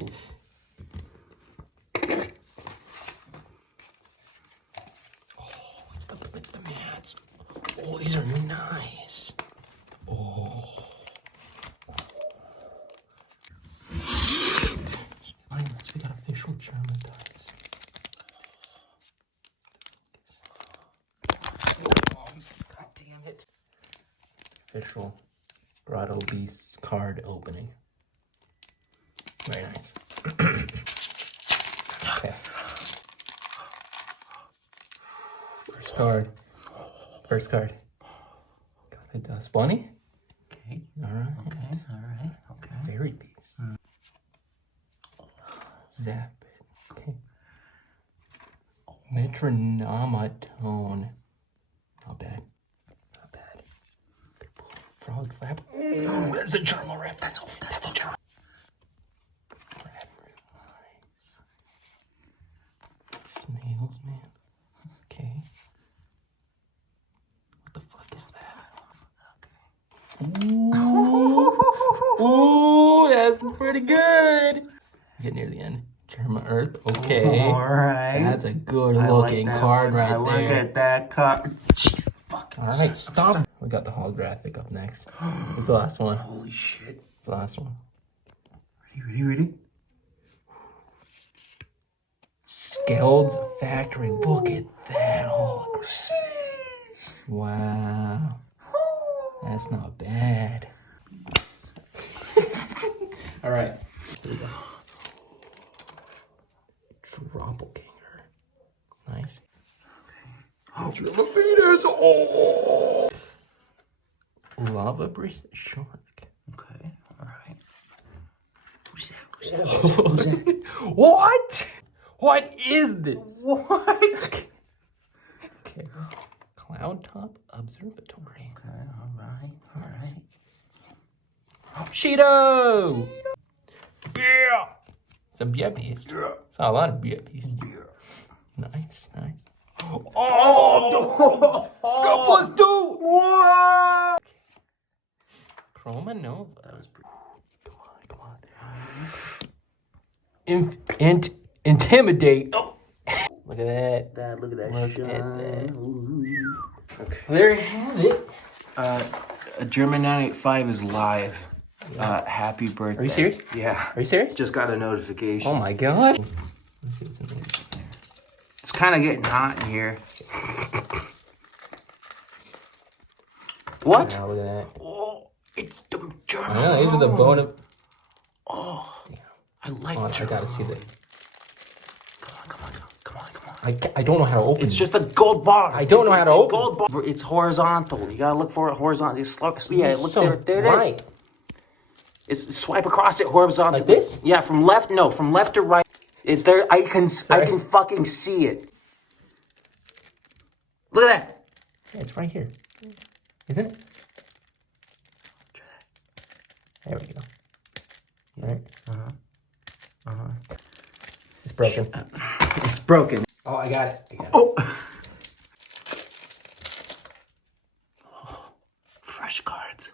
Oh, it's the mats. Oh, these are nice. Oh. We got official Jerma dice. God damn it. Official Grotto Beasts card opening. Very nice. Okay. First card. Got a dust bunny. Okay. All right. Okay. Fairy beast. Zap it. Okay. Metronomatone. Not bad. Frog slap. Ooh, that's a Jerma ref. That's a Jerma. Snails, man. Okay. What the fuck is that? Okay. Ooh, that's pretty good. Get near the end. Jerma Earth. Okay. All right. That's a good looking card right there. Look at that card. Jeez, fucking. All right, stop. We got the holographic up next. It's the last one. Holy shit. It's the last one. Ready? Skeld's Factory. Look at that hologram. Wow. That's not bad. All right. Here we go. Doppelganger. Nice. Oh, Venus. Oh. Lava Breast Shark. Okay. All right. Who's that? What? What is this? What? Okay. Cloud Top Observatory. Okay. All right. Cheeto! Beer! Some beer beast. Saw a lot of beer beasts. Nice. Oh! Plus two! What? Chroma Nova. That was pretty. Come on. Intimidate. Oh. Look at that. Look at that Look shine. at that. Okay. There you have it. Jerma 985 is live. Happy birthday. Are you serious? Yeah. Are you serious? Just got a notification. Oh my god. Let's see what's in there. It's kind of getting hot in here. What? Wow, look at that. Oh, it's the Jerma. I know, these are the bone of... Oh, I like I Jerma. gotta see that. Come on. I don't know how to open It's just a gold bar. I don't know how to open gold bar. It's horizontal. You gotta look for it horizontal. Yeah, look so there. There it is. right. It's swipe across it horizontally. Like this? Yeah, from left. No, from left to right. It's there. I can fucking see it. Look at that. Yeah, it's right here. Isn't it? There we go. Right? It's broken. It's broken. Oh, I got it. Oh. Fresh cards.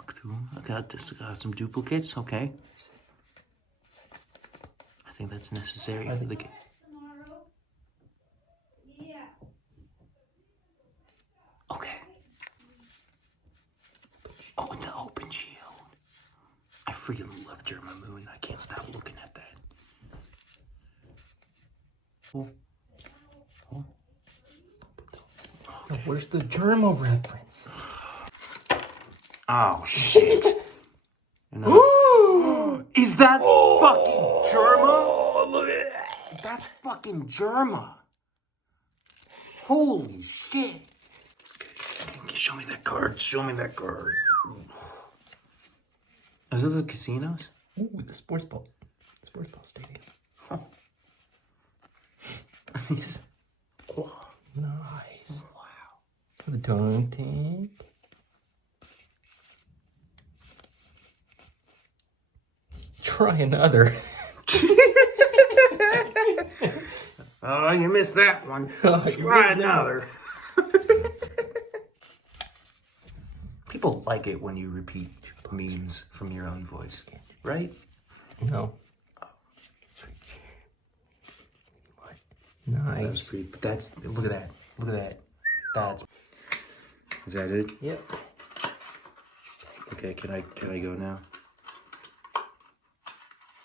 Look through them. I got some duplicates. Okay. I think that's necessary for the game. Okay. Oh, and the open shield. I freaking love Jerma Moon. I can't stop looking at that. Oh. Oh, where's the Jerma reference? Oh, shit. Is that fucking Jerma? Oh, look at that. That's fucking Jerma. Holy shit. Show me that card. Is this the casinos? Ooh, the sports ball stadium. Oh. Nice. Nice. Wow. The dome tank. Try another. Oh, you missed that one. Try another. People like it when you repeat memes from your own voice, right? No. Nice. That's pretty. But that's. Look at that. Look at that. That's. Is that it? Yep. Okay. Can I go now?